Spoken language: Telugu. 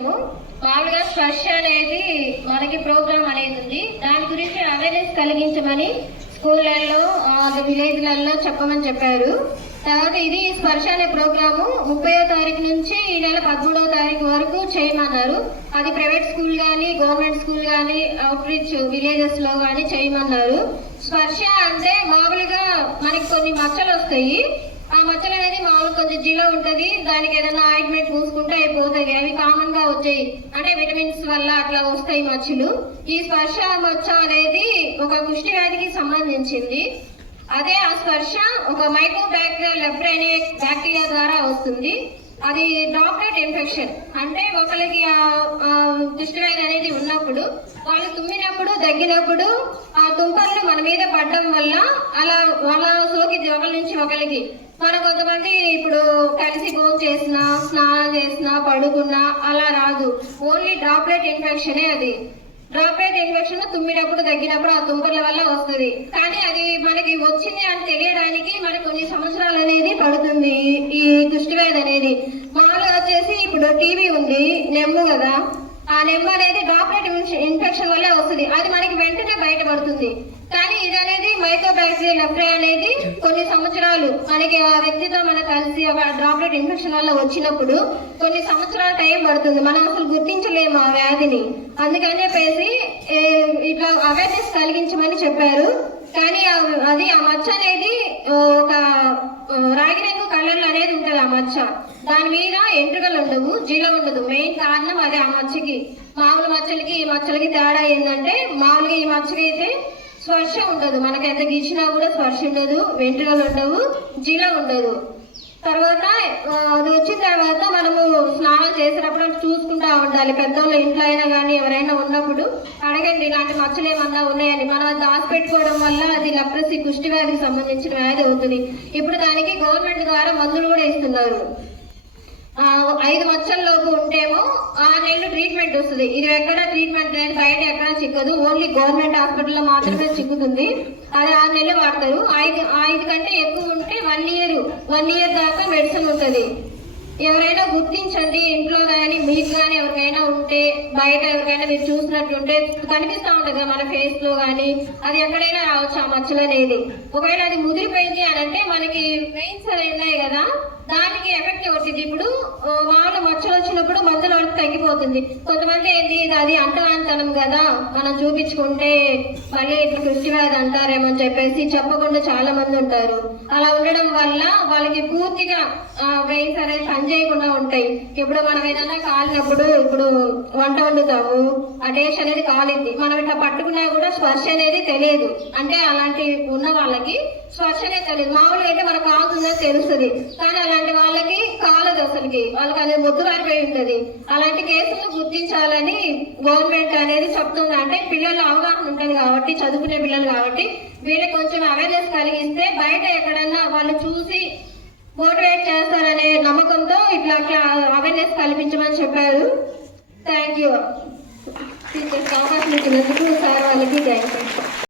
మామూలుగా స్పర్శ అనేది మనకి ప్రోగ్రామ్ అనేది ఉంది. దాని గురించి అవేర్నెస్ కలిగించమని స్కూళ్ళల్లో విలేజ్లలో చెప్పమని చెప్పారు. తర్వాత ఇది స్పర్శ అనే ప్రోగ్రాము 30వ తారీఖు నుంచి ఈ నెల 13వ తారీఖు వరకు చేయమన్నారు. అది ప్రైవేట్ స్కూల్ కానీ గవర్నమెంట్ స్కూల్ కానీ అవుట్ రీచ్ విలేజెస్ లో కానీ చేయమన్నారు. స్పర్శ అంటే మామూలుగా మనకి కొన్ని మచ్చలు వస్తాయి. ఆ మచ్చలు అనేది మామూలు కొంచెం జీలో ఉంటది. దానికి ఏదైనా ఆయింట్మెంట్ పూసుకుంటే అయిపోతుంది. అవి కామన్ గా వచ్చాయి అంటే విటమిన్స్ వల్ల అట్లా వస్తాయి మచ్చలు. ఈ స్పర్శ మచ్చ అనేది ఒక కుష్టి వ్యాధికి సంబంధించింది. అదే ఆ స్పర్శ ఒక మైక్రోబాక్టీరియల్ లెప్రే అనే బ్యాక్టీరియా ద్వారా వస్తుంది. అది డ్రాప్లెట్ ఇన్ఫెక్షన్ అంటే ఒకరికి కుష్టి వ్యాధి అనేది ఉన్నప్పుడు వాళ్ళు తుమ్మినప్పుడు దగ్గినప్పుడు ఆ తుంపర్లు మన మీద పడడం వల్ల అలా సోకింది ఒకరి నుంచి ఒకరికి. మన కొంతమంది ఇప్పుడు కలిసి భోజనం చేసినా స్నానం చేసినా పడుకున్నా అలా రాదు. ఓన్లీ డ్రాప్లెట్ ఇన్ఫెక్షనే అది. డ్రాప్లెట్ ఇన్ఫెక్షన్ తుమ్మినప్పుడు తగ్గినప్పుడు ఆ తుంపర్ల వల్ల వస్తుంది. కానీ అది మనకి వచ్చింది అని తెలియడానికి మనకి కొన్ని సంవత్సరాలు అనేది పడుతుంది ఈ కుష్టి వ్యాధి అనేది. మామూలుగా వచ్చేసి ఇప్పుడు టీవీ ఉంది, నెమ్ము కదా, ఆ నెమ్ము అనేది డ్రాప్లెట్ ఇన్ఫెక్షన్ వల్లే వస్తుంది. అది మనకి వెంటనే బయటపడుతుంది. కానీ ఇది అనేది మైక్రోబాక్టీరియల్ లెప్రే అనేది కొన్ని సంవత్సరాలు మనకి ఆ వ్యక్తితో మనం కలిసి ఒక డ్రాప్లెట్ ఇన్ఫెక్షన్ వల్ల వచ్చినప్పుడు కొన్ని సంవత్సరాల టైం పడుతుంది. మనం అసలు గుర్తించలేము ఆ వ్యాధిని. అందుకని చెప్పేసి ఇట్లా అవేర్నెస్ కలిగించమని చెప్పారు. కానీ అది ఆ మచ్చ అనేది ఒక రాగి రంగు కలర్లు అనేది ఉంటది. ఆ మచ్చ దాని మీద ఎంట్రుకలు ఉండవు, జీలం ఉండదు. మెయిన్ కారణం అదే ఆ మచ్చకి. మామూలు మచ్చలకి ఈ మచ్చలకి తేడా ఏంటంటే మామూలుగా ఈ మచ్చకి అయితే స్పర్శ ఉండదు. మనకి ఎంత గీచినా కూడా స్పర్శ ఉండదు, వెంట్రుకలు ఉండవు, జీలం ఉండదు. తర్వాత అది వచ్చిన తర్వాత మనము స్నానం చేసినప్పుడు చూసుకుంటా ఉండాలి. పెద్దోళ్ళ ఇంట్లో అయినా కానీ ఎవరైనా ఉన్నప్పుడు అడగండి ఇలాంటి మచ్చలు ఏమన్నా ఉన్నాయని. మనం దాచిపెట్టుకోవడం వల్ల అది లెప్రసీ కుష్టి వ్యాధికి సంబంధించిన వ్యాధి అవుతుంది. ఇప్పుడు దానికి గవర్నమెంట్ ద్వారా మందులు కూడా ఇస్తున్నారు. 5 మచ్చల లోపు ఉంటేమో 6 నెలలు ట్రీట్మెంట్ వస్తుంది. ఇది ఎక్కడ ట్రీట్మెంట్ అనేది బయట ఎక్కడ చిక్కదు. ఓన్లీ గవర్నమెంట్ హాస్పిటల్లో మాత్రమే చిక్కుతుంది. అది 6 నెలలు వాడతారు. 5 కంటే ఎక్కువ ఉంటే 1 ఇయర్ దాకా మెడిసిన్ ఉంటుంది. ఎవరైనా గుర్తించండి. ఇంట్లో కానీ మీకు కానీ ఎవరికైనా ఉంటే బయట ఎవరికైనా మీరు చూసినట్టుంటే కనిపిస్తూ ఉంటుంది మన ఫేస్ లో కానీ అది ఎక్కడైనా రావచ్చు ఆ మచ్చలు అనేది. ఒకవేళ అది ముదిరిపోయింది అని అంటే మనకి వెయిన్స్ అనేవి ఉన్నాయి కదా, దానికి ఎఫెక్ట్ అవుతుంది. ఇప్పుడు మామూలు మచ్చలు వచ్చినప్పుడు మందులు వాళ్ళకి తగ్గిపోతుంది. కొంతమంది ఏంటి అది అంటరానితనం కదా, మనం చూపించుకుంటే మళ్ళీ ఇట్లా కుష్టి వ్యాధి అంటారేమో అని చెప్పేసి చెప్పకుండా చాలా మంది ఉంటారు. అలా ఉండడం వల్ల వాళ్ళకి పూర్తిగా వెయిన్స్ అనేది పనిచేయకుండా ఉంటాయి. ఇప్పుడు మనం ఏదైనా కాలినప్పుడు ఇప్పుడు వంట వండుతాము, ఆ టేస్ట్ అనేది కాలింది, మనం ఇట్లా పట్టుకున్నా కూడా స్పర్శ అనేది తెలియదు. అంటే అలాంటి ఉన్న వాళ్ళకి స్పర్శ అనేది తెలియదు. మామూలుగా అయితే మనకు కాలుతుందని తెలుస్తుంది, కానీ అలాంటి వాళ్ళకి కాలదు. అసలుకి వాళ్ళకి అనేది ముద్దులారిపోయి ఉంటుంది. అలాంటి కేసులు గుర్తించాలని గవర్నమెంట్ అనేది చెప్తుంది. అంటే పిల్లలు అవగాహన ఉంటుంది కాబట్టి, చదువుకునే పిల్లలు కాబట్టి వీళ్ళకి కొంచెం అవేర్నెస్ కలిగిస్తే బయట ఎక్కడన్నా వాళ్ళు చూసి మోటివేట్ చేస్తారనే నమ్మకంతో ఇట్లా అవేర్నెస్ కల్పించమని చెప్పారు. Thank you. అవకాశం ఇచ్చినందుకు సార్ వాళ్ళకి థ్యాంక్ యూ.